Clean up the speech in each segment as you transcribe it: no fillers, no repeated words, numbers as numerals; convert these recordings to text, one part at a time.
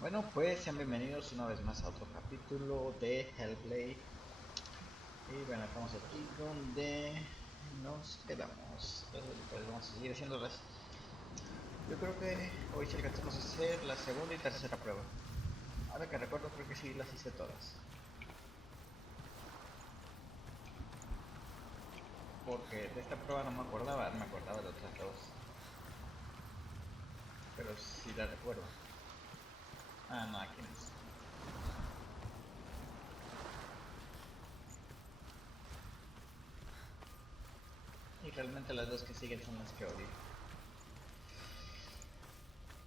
Bueno, pues sean bienvenidos una vez más a otro capítulo de Hellblade. Y bueno, estamos aquí donde nos quedamos. Pues vamos a seguir haciéndolas. Yo creo que hoy sí alcanzamos a hacer la segunda y tercera prueba. Ahora que recuerdo, creo que sí las hice todas. Porque de esta prueba no me acordaba de otras dos. Pero sí la recuerdo. Ah, no, aquí no es. Y realmente las dos que siguen son las que odio.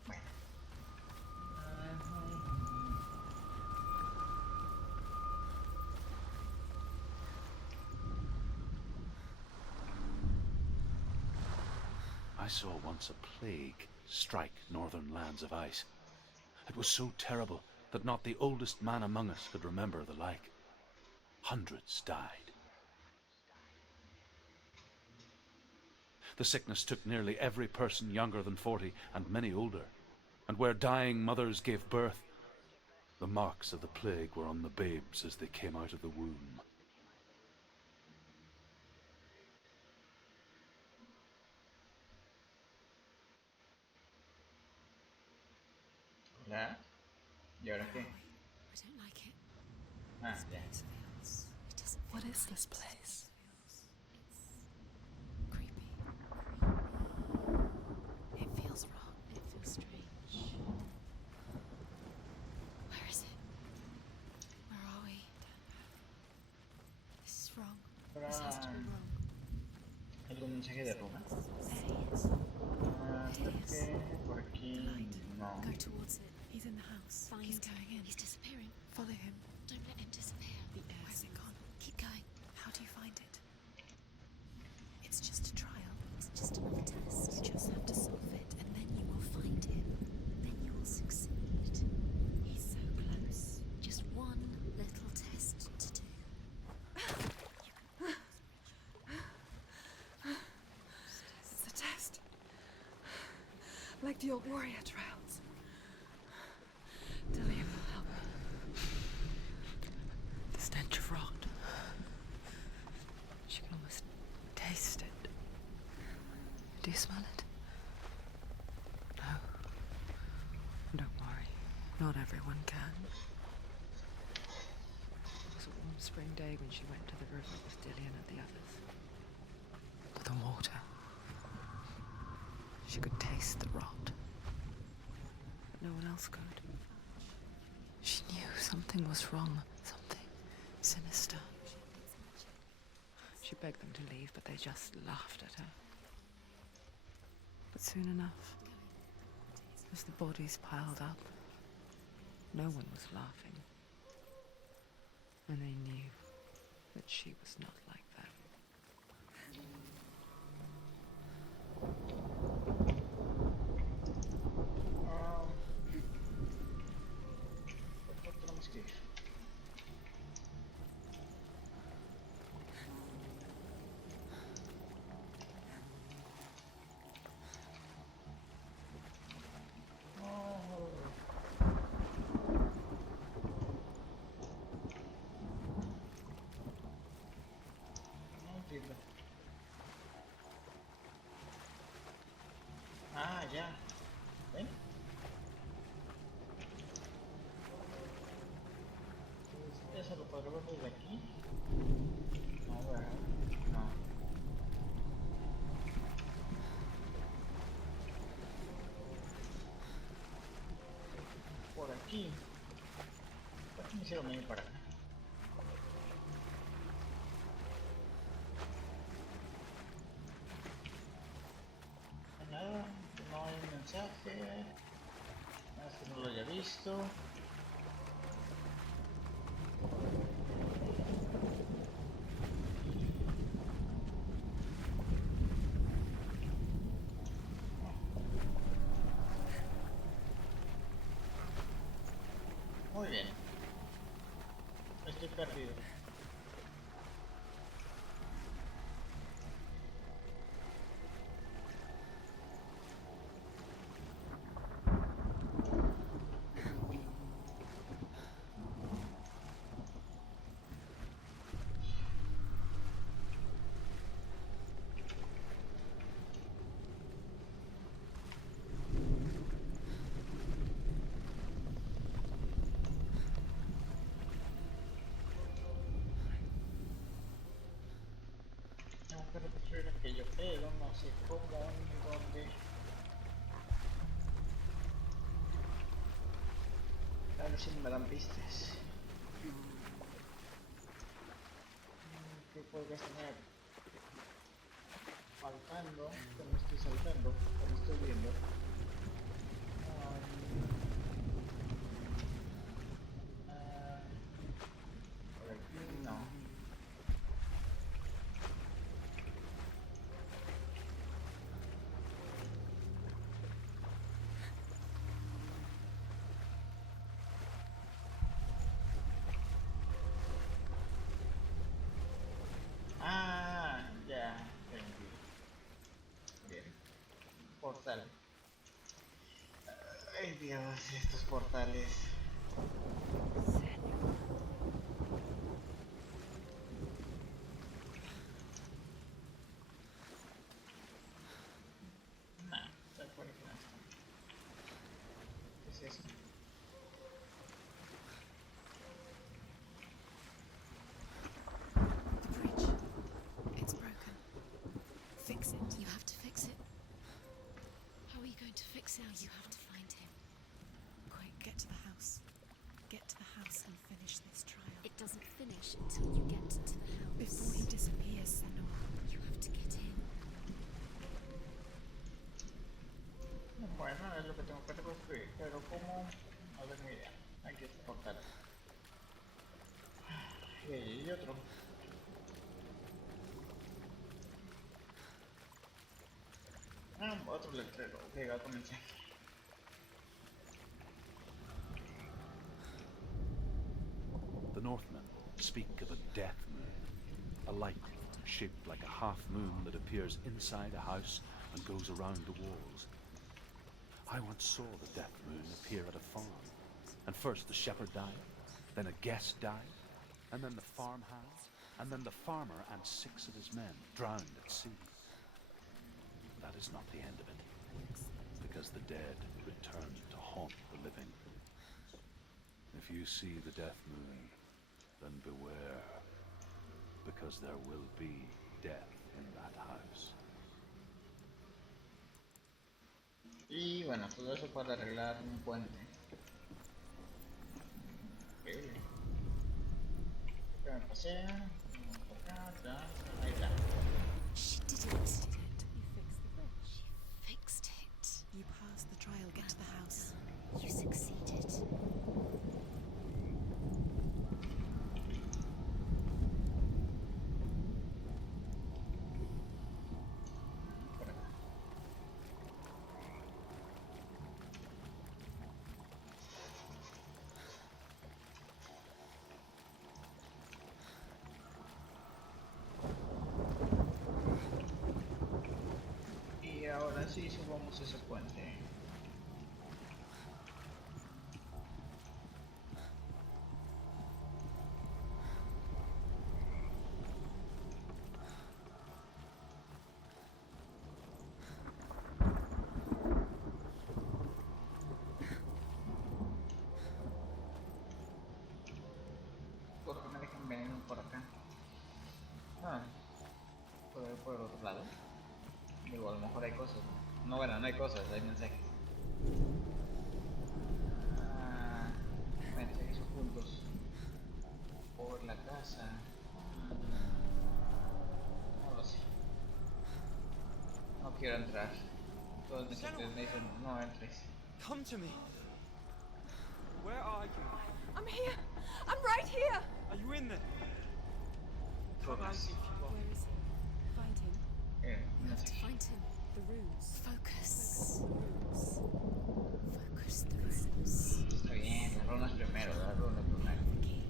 Bueno. I saw once a plague strike northern lands of ice. It was so terrible that not the oldest man among us could remember the like. Hundreds died. The sickness took nearly every person younger than 40 and many older. And where dying mothers gave birth, the marks of the plague were on the babes as they came out of the womb. ¿Ya? ¿Y ahora qué? I don't like it. Ah, ya. It doesn't feel What is right. this place? It's creepy. It feels wrong. It feels strange. Where is it? Where are we? This is wrong. This has to be wrong. ¿Algún mensaje de Roma? There he is. Creo que por aquí no. Go towards it. He's in the house. Find He's him. going in. He's disappearing. Follow him. Don't let him disappear. Where's it gone? Keep going. How do you find it? It's just a trial. It's just another test. You just have to solve it. And then you will find him. Then you will succeed. He's so close. Just one little test to do. It's a test. Like the old warrior trials. Dillian will help. The stench of rot. She can almost taste it. Do you smell it? No. Don't worry. Not everyone can. It was a warm spring day when she went to the river with Dillian and the others. For the water. She could taste the rot. But no one else could. She knew something was wrong. Something sinister. She begged them to leave, but they just laughed at her. But soon enough, as the bodies piled up, no one was laughing. And they knew that she was not like them. ¿Por qué tenemos que ir? No entiendo. Ah, ya. ¿Ven? Pues eso lo podré ver desde aquí. A ver. No. Por aquí. ¿Por qué me hicieron venir para acá? Nada, no hay mensaje. Nada que no lo haya visto. Muy bien. Estoy perdido. Pero que yo creo, no sé cómo ni dónde. A ver si me dan pistas. ¿Qué podrías tener faltando? Que no estoy saltando, que no estoy viendo. Por aquí no. Ah, ya, entendí. Bien. Portal. Ay Dios, estos portales. Nah, se supone que no está. ¿Qué es eso? The bridge. It's broken. Fix it. You have to fix it. How are you going to fix it? You have to find him. Quick, get to the house. Get to the house and finish this trial. It doesn't finish until you get to the house. Before he disappears, Senua. You have to get in. Bueno, es lo que tengo que reconstruir, pero ¿cómo? No tengo idea. Aquí está el portal. Y otro. Ah, otro letrero. Ok, va a comenzar. The Northmen speak of a death moon, a light shaped like a half moon that appears inside a house and goes around the walls. I once saw the death moon appear at a farm, and first the shepherd died, then a guest died, and then the farmhand, and then the farmer and 6 of his men drowned at sea. That is not the end of it, because the dead return to haunt the living. If you see the death moon, then beware, because there will be death in that house. Y bueno, todo eso para arreglar un puente. Increíble. Que me pasé. Por acá, ya. Ahí está. She did it. You fixed the bridge. She fixed it. You passed the trial. Get to the house. You succeeded. Por acá. Y ahora sí subamos ese puente. ¿Por qué me dejan veneno por acá? Ah, puedo ir por el otro lado. Digo, a lo mejor hay cosas. No, bueno, no hay cosas, hay mensajes. Ah, mensajes ocultos. Por la casa. No lo sé. No quiero entrar. Todos mis clientes me dicen, no entres. Come to me. Where are you? I'm here! I'm right here! Are you in there? Come out Focus. if you are. Where is he? Find him. Un You have to mensaje. find him. The runes. Focus. Focus the runes. Está bien, las runas primero, las runas primero. The key.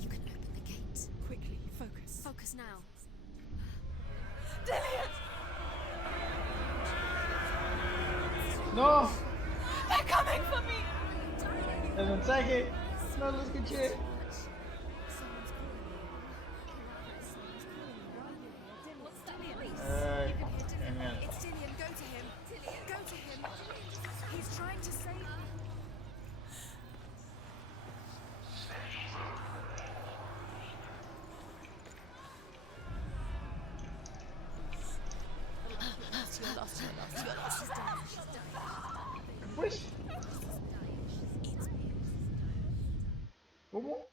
You can open the gate. Quickly, focus. Focus now. Dillian! ¡No! They're coming for me! ¡El mensaje! ¡No lo escuché! Someone's calling you. Someone's calling you. Why are you here? What's that? Ay, genial. It's Dillian, go to him. Dillian, go to him. He's trying to save me. lost. Your lost is dying. She's dying. Pues, ¿cómo?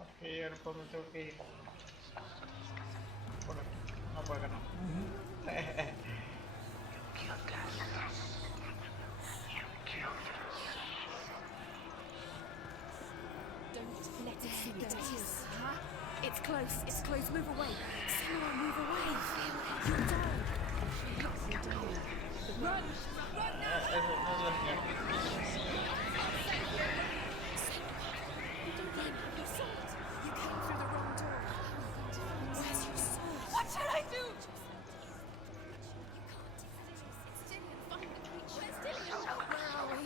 Ok, ahora por dónde tengo que ir. Por aquí. No, por acá no. Don't let it see you. Huh? It's close. It's close. Move away. Senua, move away. You're dying. You're dying. Run! Run now! Eso no es lo que quiero. You don't run. Your sword. You came through the wrong door. Where's your sword? What should I do? Where are we?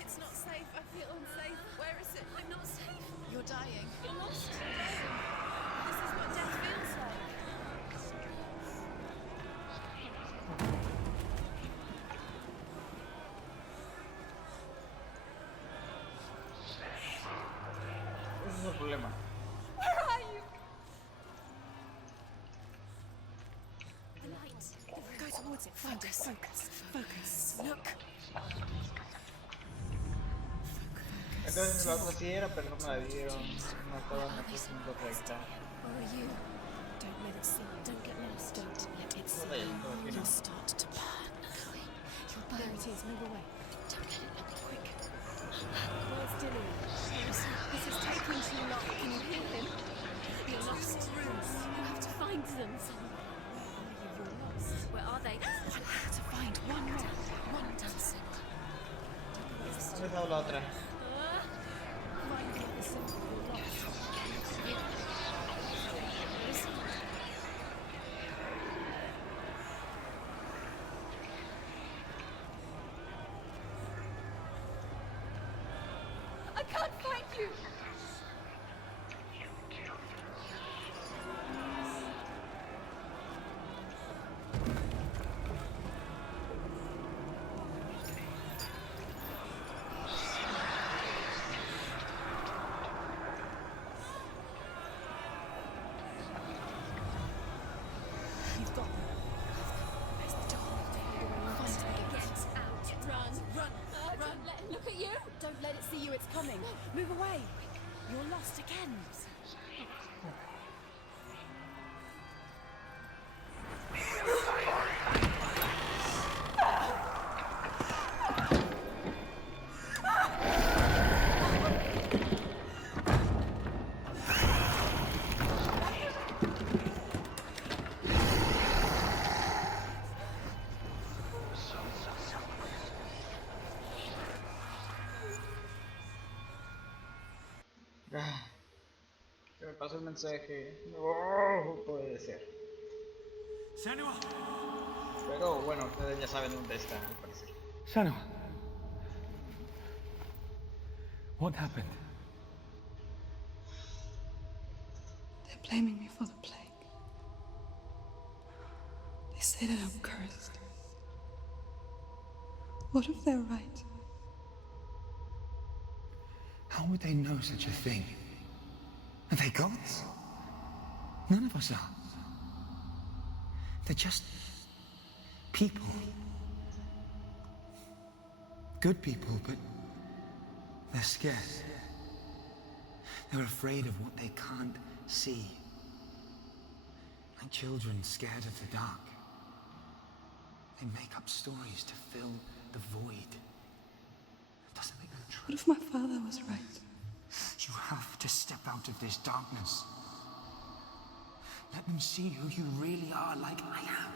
It's not safe. I feel unsafe. Where is it? I'm not safe. You're dying. You're lost. This is what death feels like. Ese es el problema. Where are you? The light. Go towards it. Focus. Focus. Focus. Look. Entonces la otra sí era, pero no me la dieron. No estaba en la punto correcta. Where are you? Don't let it see you. Don't get lost. Don't let it see No, you. no, no. You'll start to burn. You'll burn. There it is. Move away. Don't let it look quick. Where's Dilly? This is taking too long. Can you hear him? You're lost. Rooms. You have to find them. You're lost. Where are they? One to find. One more. One down. ¿Dónde está la otra? Find the other symbol. You're lost. I can't find you! You've got them. Where's the door? Find it. Get out. Run. Run. Run. Don't let him look at you. Don't let it see you. It's coming. Move away. You're lost again. Que me pasó el mensaje. No puede ser. Senua! Pero bueno, ustedes ya saben dónde está, al parecer. Senua! What happened? They're blaming me for the plague. They say that I'm cursed. What if they're right? How would they know such a thing? Are they gods? None of us are. They're just people. Good people, but they're scared. They're afraid of what they can't see. Like children scared of the dark. They make up stories to fill the void. It doesn't make them true. What if my father was right? You have to step out of this darkness. Let them see who you really are, like I have.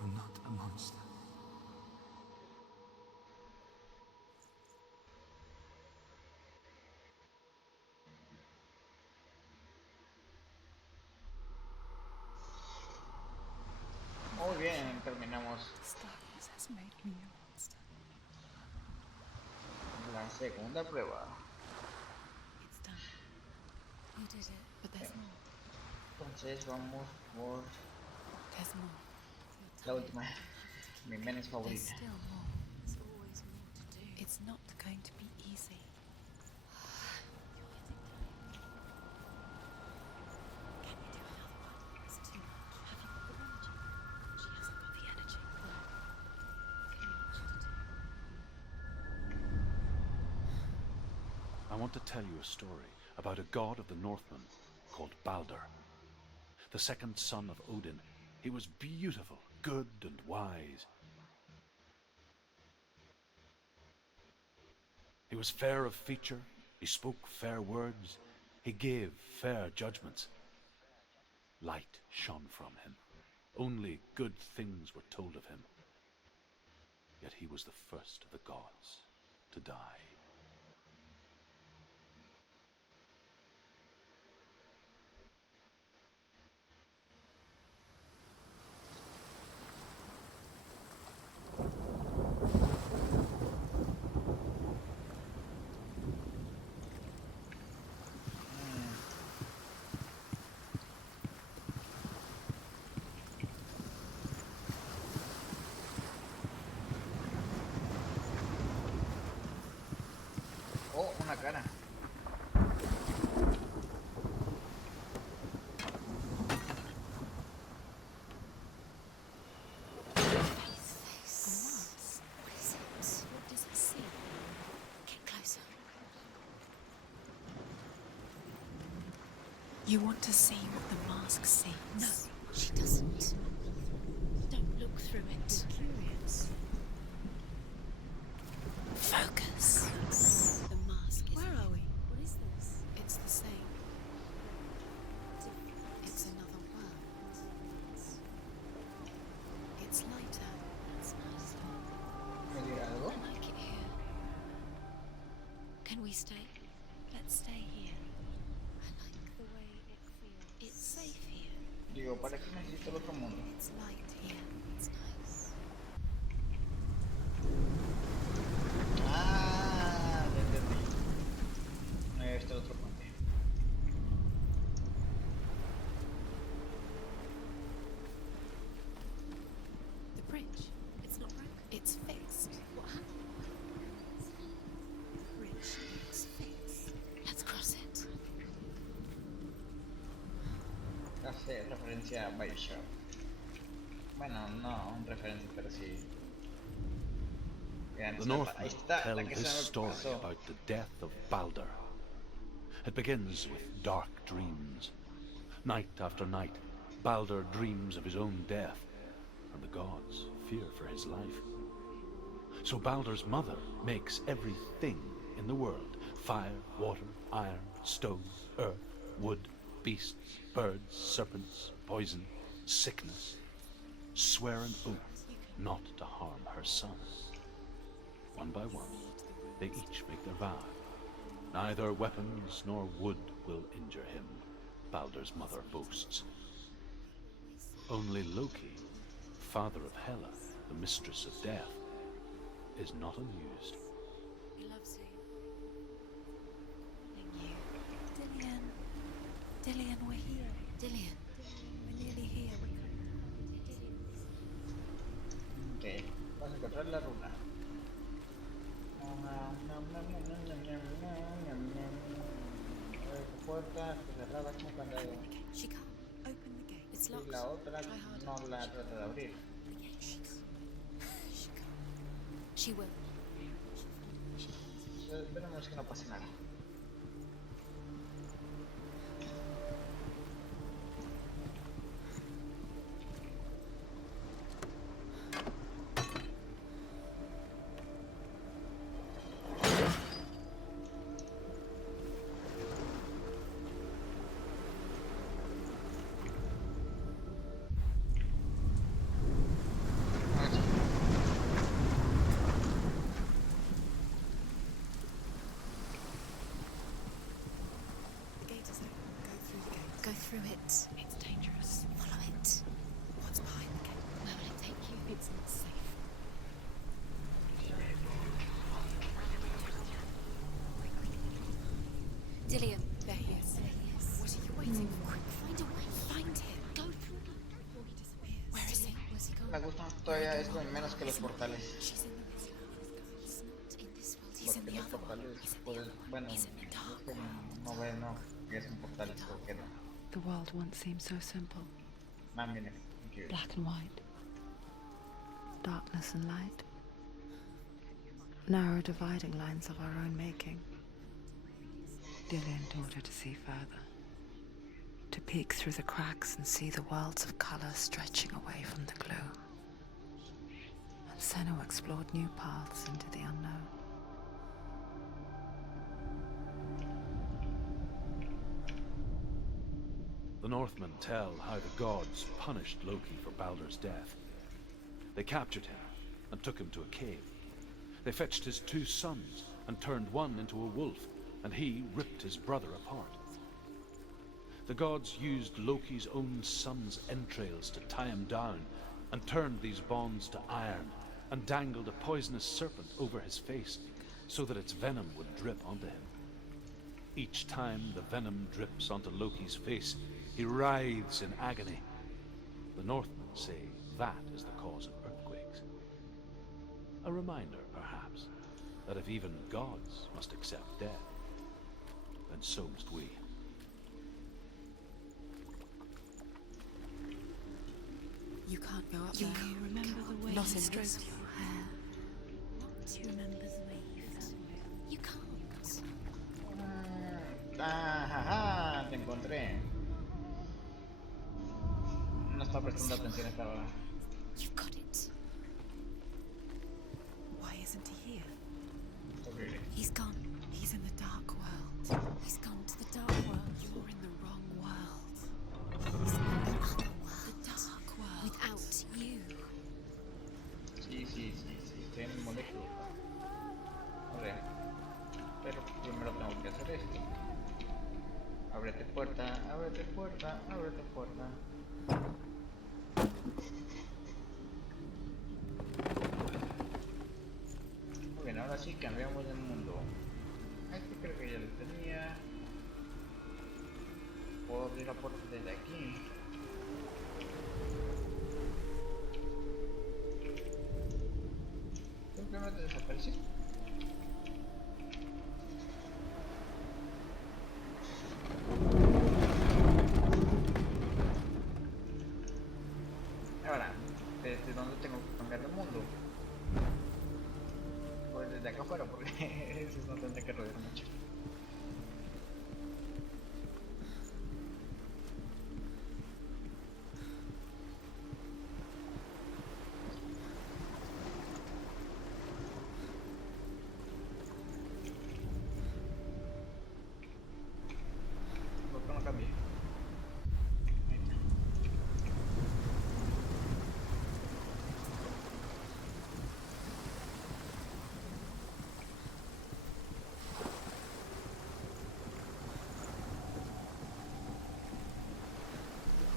You're not a monster. Muy bien, terminamos This darkness has made me a monster. la segunda prueba. It's done. You did it. But there's more. Entonces vamos por There's more. La última, mi menos There's favorita. still more. There's always more to do. It's not going to be easy. Can you do another one? It's too much. Have you got the energy? She hasn't got the energy. Can you watch her do? I want to tell you a story about a god of the Northmen called Balder. The second son of Odin. He was beautiful, good and wise. He was fair of feature, he spoke fair words, he gave fair judgments. Light shone from him. Only good things were told of him. Yet he was the first of the gods to die. Oh, una cara. Face. What is it? What does it see? Get closer. You want to see what the mask sees? No, she doesn't. Don't look through it. Be curious. Focus. The mask is. Where are we? What is this? It's the same. It's another world. It's lighter. It's nicer. ¿Me dirá algo? I like it here. Can we stay? Let's stay here. I like the way it feels. It's safe here. Digo, ¿para qué necesito el otro mundo? It's light here. It's nice. Ah, ya entendí. Este otro puente. The bridge. It's not broken. It's fixed. What happened? The bridge is fixed. Let's cross it. Hace referencia a Bioshock. Bueno, no referencia, pero sí. Vean, The ahí Northmen está, tell la que this se me story pasó. about the death of Balder. It begins with dark dreams. Night after night, Balder dreams of his own death, and the gods fear for his life. So Balder's mother makes everything in the world: fire, water, iron, stone, earth, wood, beasts, birds, serpents, poison, sickness. Swear an oath not to harm her son. One by one, they each make their vow. Neither weapons nor wood will injure him, Balder's mother boasts. Only Loki, father of Hela, the mistress of death, is not amused. He loves you. Thank you. Dillian. Dillian, we're here. Dillian. We're nearly here. We're coming. Ok, vamos a encontrar la runa. Puerta cerrada con candado. She can't open the gate. It's Y locked. la otra Try harder. no la trata de abrir. The gate. She can't. She can't. She will. Esperemos que no pase nada. The gate is open. Go through the gate. Go through it. It's dangerous. Follow it. What's behind the gate? Where will it take you? It's not safe. Dillian, there he is. There he is. What are you waiting for? Quick, find a way. Find him. Go through him before he disappears. Where is he? Where's he gone? La gustan todavía esto menos que los portales. She's in the world. It's not in this world. He's in Porque the los other world. portales, He's in the pues, other world. bueno, He's in the es dark que world. no ve, no, que es un portal, porque no. The world once seemed so simple. Man, viene, increíble. Black and white. Darkness and light. Narrow dividing lines of our own making. Dillian taught her to see further. To peek through the cracks and see the worlds of color stretching away from the gloom. And Senua explored new paths into the unknown. The Northmen tell how the gods punished Loki for Baldur's death. They captured him and took him to a cave. They fetched his 2 sons and turned one into a wolf, and he ripped his brother apart. The gods used Loki's own son's entrails to tie him down, and turned these bonds to iron, and dangled a poisonous serpent over his face, so that its venom would drip onto him. Each time the venom drips onto Loki's face, he writhes in agony. The Northmen say that is the cause of earthquakes. A reminder, perhaps, that if even gods must accept death, then so must we. You can't go up there. You remember the way you stroked your hair? Do you remember the way you felt? You can't. Jaja, te encontré. No estaba prestando atención a esta hora. You've got it. Why isn't he here? Horrible. He's gone. He's in the dark world. He's gone to the dark world. You're in the wrong world. He's in the other world. The dark world. Without you. Sí, estoy en el mundo equivocado. A ver, pero primero tengo que hacer esto. Ábrete puerta, ábrete puerta, ábrete puerta. Muy bien, ahora sí cambiamos de mundo. Este creo que ya lo tenía. Puedo abrir la puerta desde aquí. Simplemente desapareció. Ahora, ¿desde dónde tengo que cambiar de mundo? Pues desde acá afuera, porque eso no tendré que rodear mucho. ¿Por qué no cambié? Ahí está.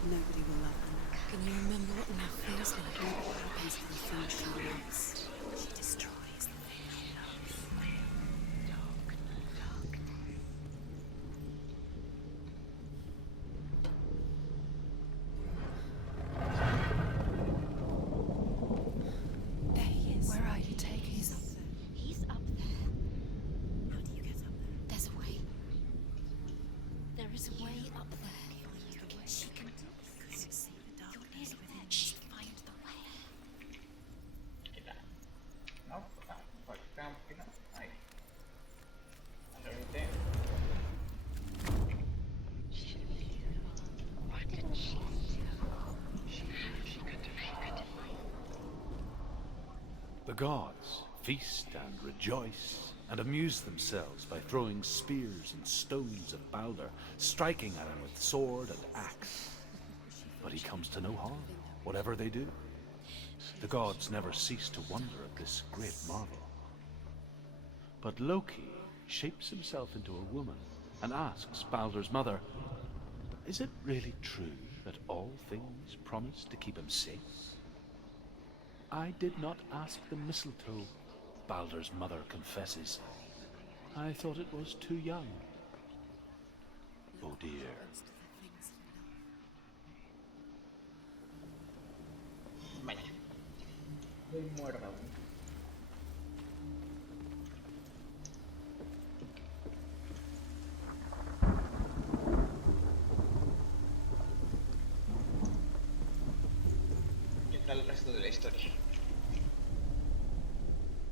Nobody will love them. Can you remember what love feels like? What happens to the things she loves? She destroys the things she loves. There he is. Where are you taking? He's up there. He's up there. How do you get up there? There's a way. There is a way up there. She can do it. Couldn't see the darkness within. She find the way. Ahí está. No, por acá, un poquito. Ahí. Ahorita. The gods feast and rejoice and amuse themselves by throwing spears and stones at Baldur, striking at him with sword and axe. But he comes to no harm, whatever they do. The gods never cease to wonder at this great marvel. But Loki shapes himself into a woman and asks Baldur's mother, is it really true that all things promise to keep him safe? I did not ask the mistletoe, Baldur's mother confesses. I thought it was too young. Oh dear. Vaya. estoy muerta, güey. ¿Qué tal el resto de la historia?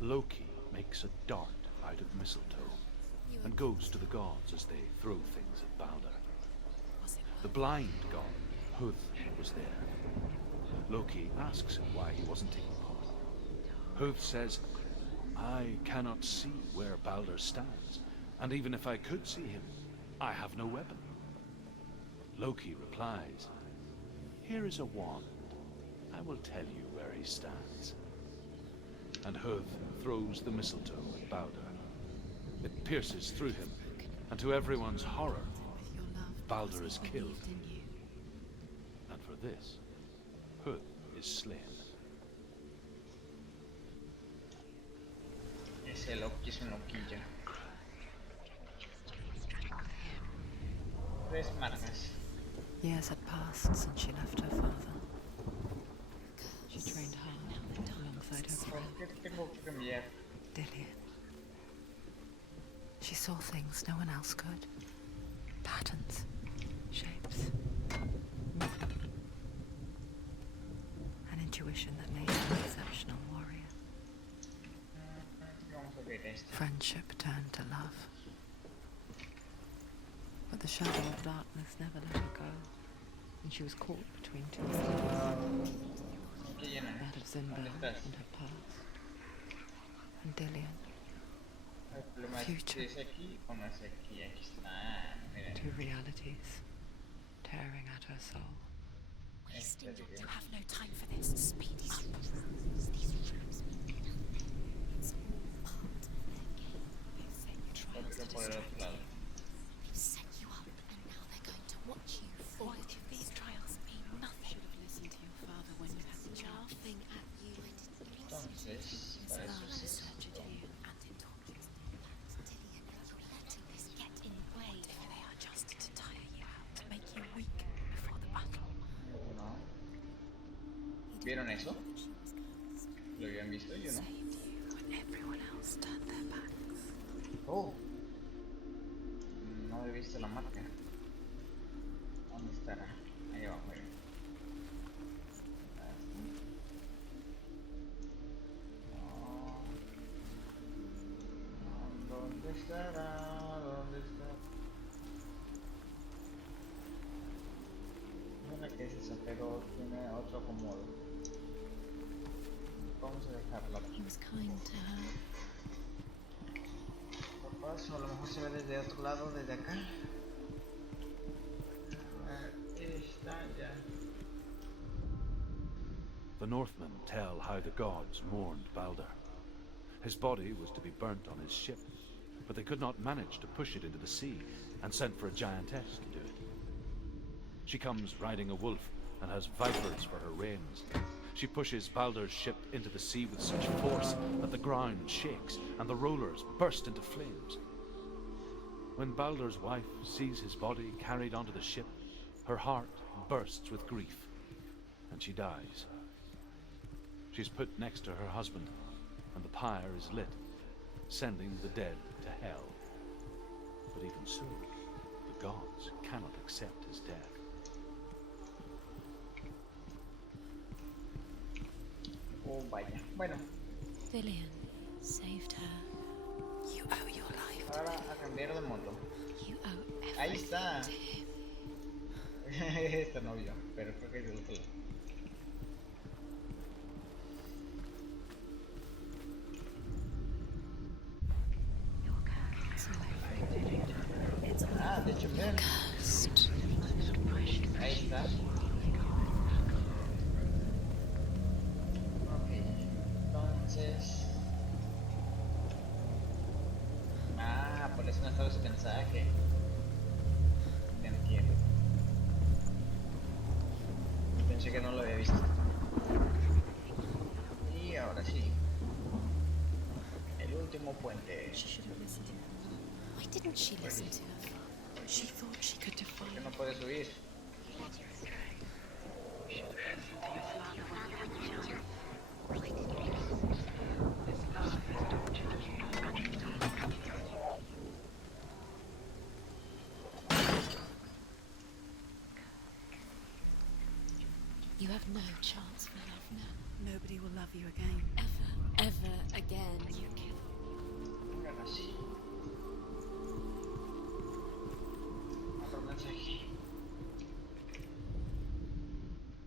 Loki makes a dart out of mistletoe and goes to the gods as they throw things at Balder. The blind god, Huth, was there. Loki asks him why he wasn't taking part. Huth says, I cannot see where Balder stands, and even if I could see him, I have no weapon. Loki replies, here is a wand. I will tell you where he stands. And Huth throws the mistletoe at Balder. It pierces through him, and to everyone's horror, Balder is killed. And for this, Huth is slain. Ese Loki es un loquillo. 3 marcas. Years had passed since she left her father. She trained hard alongside her ¿Por friend, qué tengo que cambiar? Dillian. She saw things no one else could. Patterns, shapes, an intuition that made her an exceptional warrior. Vamos a ver esto. Friendship turned to love. But the shadow of darkness never let her go, and she was caught between two forces, ¿Qué llena? that of Zimbar ¿Dónde estás? and her past, and Dillian, El problema es Future. si es aquí o no es aquí. Aquí está. Ah, miren. two realities tearing at her soul. Wasting Este, your... You have no time for this. Speed up. These rooms mean nothing. It's all part of their game. They've set you trials to Otro por el distract otro lado. you. They've set you up, and now they're going to watch you fall. What if these trials mean nothing? Should have listened to your father when you had the chance. Laughing at you. I didn't listen. Entonces, It's para eso love es has esto. nurtured you, and it taught you. Dillian, you're letting this get in the way. What if they are just to tire you out, to make you weak before the battle? No. ¿Vieron eso? ¿Lo habían visto? Yo no. Saved you when everyone else turned their backs. Oh. No he visto la marca. ¿Dónde estará? Ahí abajo. Ahí. No. ¿Dónde estará? ¿Dónde está? No sé qué es eso, pero tiene otro acomodo. Vamos a dejarlo aquí. He was kind to her. Capaz, o a lo mejor se ve desde otro lado, desde acá. Ahí está ya. The Northmen tell how the gods mourned Balder. His body was to be burnt on his ship, but they could not manage to push it into the sea, and sent for a giantess to do it. She comes riding a wolf and has vipers for her reins. She pushes Balder's ship into the sea with such force that the ground shakes and the rollers burst into flames. When Balder's wife sees his body carried onto the ship, her heart bursts with grief, and she dies. She's put next to her husband, and the pyre is lit, sending the dead to hell. But even so, the gods cannot accept his death. Oh, vaya. Bueno, Dillian saved her. You owe your life to ahora him. a cambiar de moto. You owe Ahí everything está. to him. Esta no vio, pero creo que es del otro lado. Ah, de hecho, miren. Cursed. Ahí está. Ok, entonces. Ah, por eso no estaba ese mensaje. Te entiendo. Pensé que no lo había visto. Y ahora sí. El último puente. She should have listened to her. Why didn't she listen to her? She thought she could define. Que no puede subir. Should have listened to your father when you had the chance. You have no chance for love now. Nobody will love you again. Ever again. You can. Vengan así. Otro mensaje.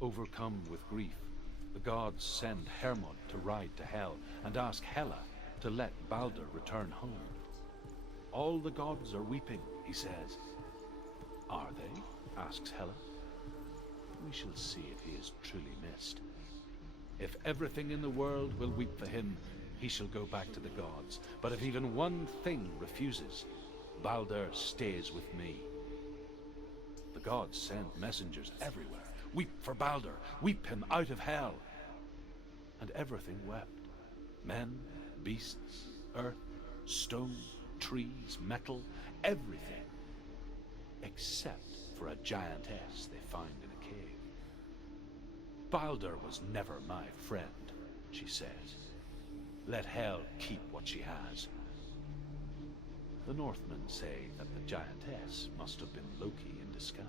Overcome with grief, the gods send Hermod to ride to Hell and ask Hela to let Balder return home. All the gods are weeping, he says. Are they? Asks Hela. We shall see if he is truly missed. If everything in the world will weep for him, he shall go back to the gods. But if even one thing refuses, Balder stays with me. The gods send messengers everywhere. Weep for Balder, weep him out of Hell. And everything wept. Men, beasts, earth, stone, trees, metal, everything. Except for a giantess they find in a cave. Balder was never my friend, she says. Let Hel keep what she has. The Northmen say that the giantess must have been Loki in disguise.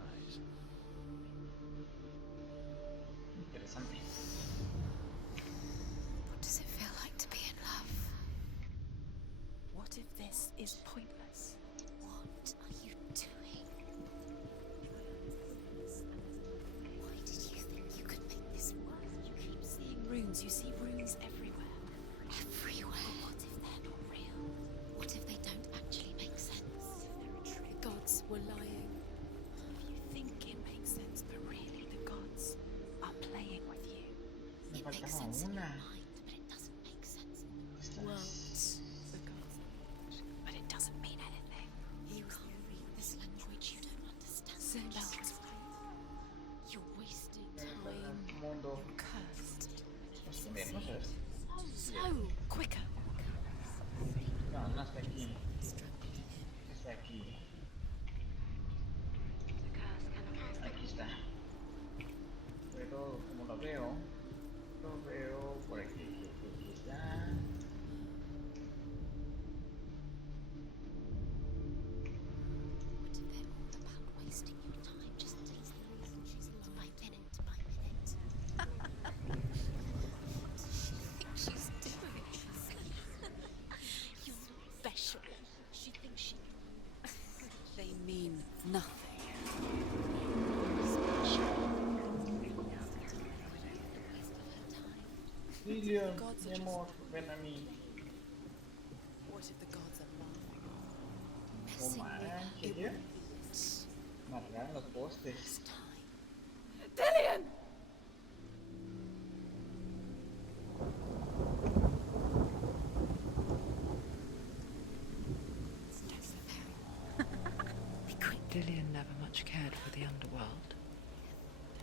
Interesante. What does it feel like to be in love? What if this is pointless? What are you doing? Why did you think you could make this work? You keep seeing runes. You see runes everywhere. Everywhere. What if they're not real? What if they don't actually make sense? They're a trick. The gods were lying. You think it makes sense, but really the gods are playing with you. Me It makes faltaba sense in your una. mind, but it doesn't make sense in the Esta world. es- The gods, but it doesn't mean anything. You can't read this language, you don't understand. Senua. You're wasting ¿verdad? time. Mundo. Cursed. Esconder, ¿no sabes? So quicker. No, no está aquí. Está aquí. Aquí está. Pero como lo veo por aquí. Aquí está. What if they're all about wasting your time just to tease the reason she's alive minute by minute? What does she think she's doing? You're special. She thinks she... They mean nothing. Lilian, Gods are mi just- amor, ven a mí. What if the gods are laughing? No Messing with manches, it ¿ya? won't Marcaron los postes. this time. Dillian! It's necessary. Be quick. Dillian never much cared for the underworld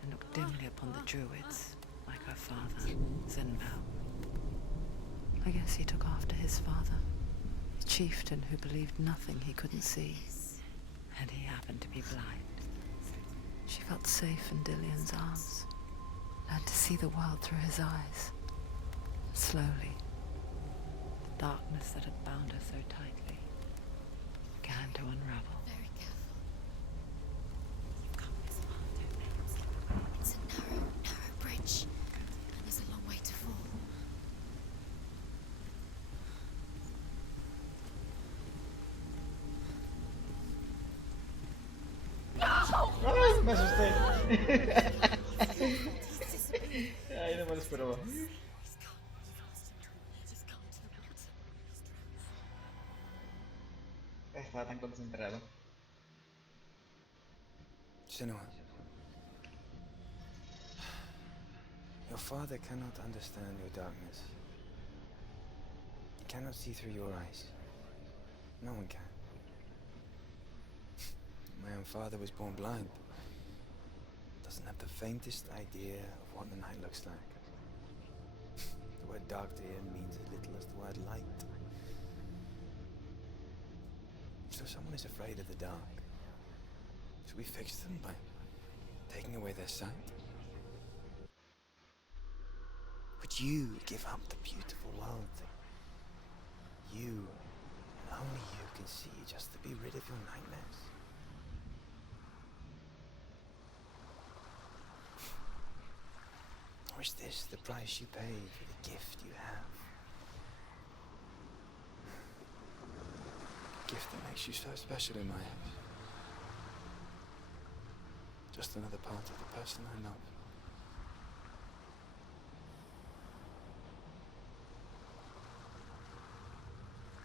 and looked dimly upon the druids, like her father, Senua. I guess he took after his father, a chieftain who believed nothing he couldn't see, and he happened to be blind. She felt safe in Dillian's arms, learned to see the world through his eyes. Slowly, the darkness that had bound her so tightly began to unravel. Very careful. You've come this far, don't they? It's a narrow bridge. And there's a long way to fall. ¡Ay, me asusté! Ay, no me lo esperaba. Estaba tan concentrado. Senua. Your father cannot understand your darkness. He cannot see through your eyes. No one can. My own father was born blind. Doesn't have the faintest idea of what the night looks like. The word dark to him means as little as the word light. So someone is afraid of the dark. Should we fix them by taking away their sight? Would you give up the beautiful world that you, and only you, can see just to be rid of your nightmares? Or is this the price you pay for the gift you have? A gift that makes you so special in my eyes. Just another part of the person I love.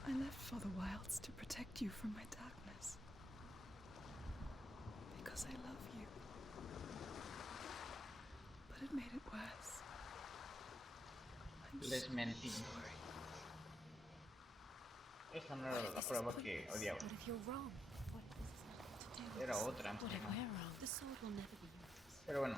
I left for the wilds to protect you from my darkness. Because I love you. But it made it worse. I'm Les so mentí. sorry. Esta no era la prueba que odiaba. What if you're wrong? What if this is nothing to do with Era us? otra. What if we're wrong? The sword will never be yours. Pero bueno,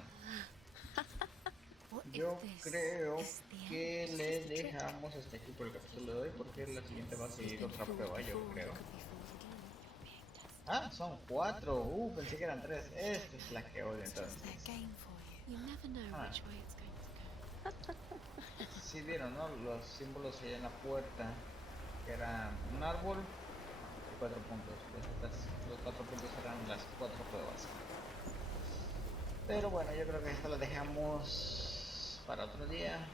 What yo if this creo is the end? que It's le just a trick. dejamos hasta aquí por el capítulo de hoy, porque la siguiente va a You've seguir been otra fooled prueba, yo before, creo. you could be fooled again. You're being tested. Ah, son 4. Pensé que eran 3. Esta es la que odio It's entonces. just their game for you. You never know Ah. which way it's going to go. Sí vieron, ¿no? Los símbolos ahí en la puerta, que eran un árbol y 4 puntos. Pues los 4 puntos eran las 4 pruebas. Pero bueno, yo creo que esto lo dejamos para otro día.